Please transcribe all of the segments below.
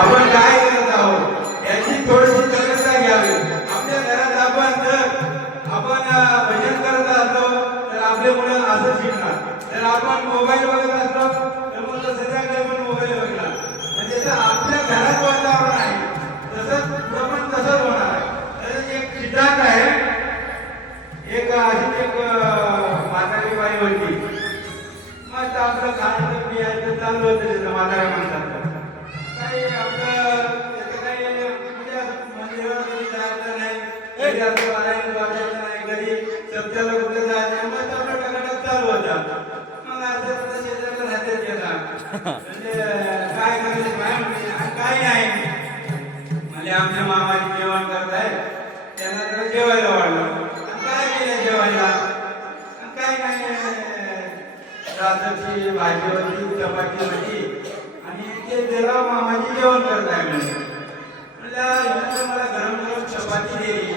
आपण काय करत आहोत याची थोडीशी दक्षता घ्यावी. आपल्या घरात आपण भजन करत असतो तर आपले मुलं असं शिकणार. जर आपण मोबाईल बघत असतो तर मग सध्याकडे पण मोबाईल बघणार. म्हणजे जसं आपल्या घरात वातावरण आहे तसंच पुढं पण तसंच होणार आहे. तसंच एक सिद्धांत आहे. एक अशीच एक म्हातारी बाई होती. मग आपलं खाणं पियाचं चालू होतं त्याचं म्हाताऱ्या माणसाचं. काही आपलं त्याचं काही म्हणजे मंदिरावर कधी जायचं नाही, घरी असं पारायण वाचायचं नाही, घरी सप्त्याला कुठे जायचं नाही. मग आपलं टकाटक चालू होतं. मग असं शेजारला राहतात गेला म्हणजे काय करायचं काय म्हणजे काय नाही म्हणजे आमच्या मामाची जेवण करताय त्यांना जरा जेवायला वाढलं. काय केलं जेवायला? काय नाही, रात्रीची भाजी होती, चपाती होती आणि ते त्याला मामाची जेवण करताय म्हणलं मला गरम गरम चपाती दिली,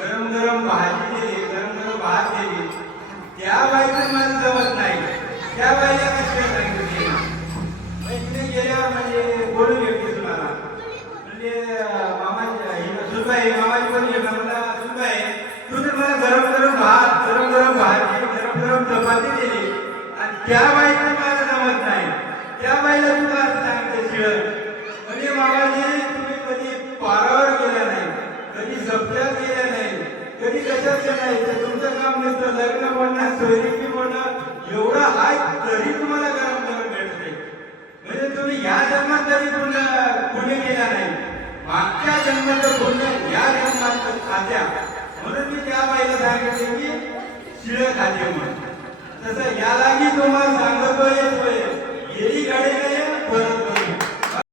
गरम गरम भाजी दिली, गरम गरम भात दिली. त्या बाईचं मला जमत नाही. त्या बाईला कशी सांगितली तिने गेल्यावर म्हणजे बोलून घेतली तुम्हाला म्हणजे मामाची सुनबाई मामाची पण घेतला मला सुनबाई तू तर मला गरम गरम भात, गरम गरम भाजी, गरम गरम चपाती दिली आणि त्या बाईचं मला जमत नाही. त्या बाईला तू काय सांगितलं शिळ म्हणजे मामाजी तुम्ही कधी पारावर गेला नाही, कधी सप्त्यात गेला नाही, कधी कशात नाही. तर तुमचं काम नसतं लग्न बोलणं सोयरीकी बोलणं एवढं आहे तरी तुम्हाला गरम गरम भेटते. म्हणजे तुम्ही या जन्मात तरी पुण्य केला नाही, मागच्या जन्माचं पुण्य या जन्मात खात्या. म्हणून मी त्या बाईला सांगितले की शिळ खाते म्हणून. तसं यालाही तुम्हाला सांगतोय गेली गाडी नाही परत